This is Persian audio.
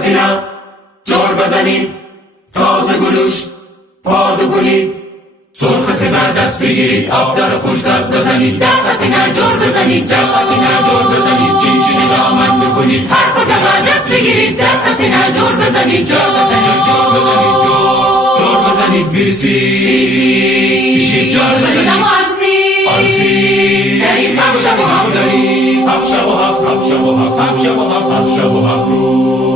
سینه جور بزنید، تازه گلوش پادو کنید، سرخ سینه دست بگیرید، آب داره خوش گاز بزنید، دست سینه جور بزنید، دست سینه جور بزنید، چین چینی دامن بکنید، حرف و گمه دست بگیرید، دست سینه جور بزنید، دست سینه جور بزنید، جور بزنید، بیشید جور بزنید، آرسی داریم هفت شب و هفت روز،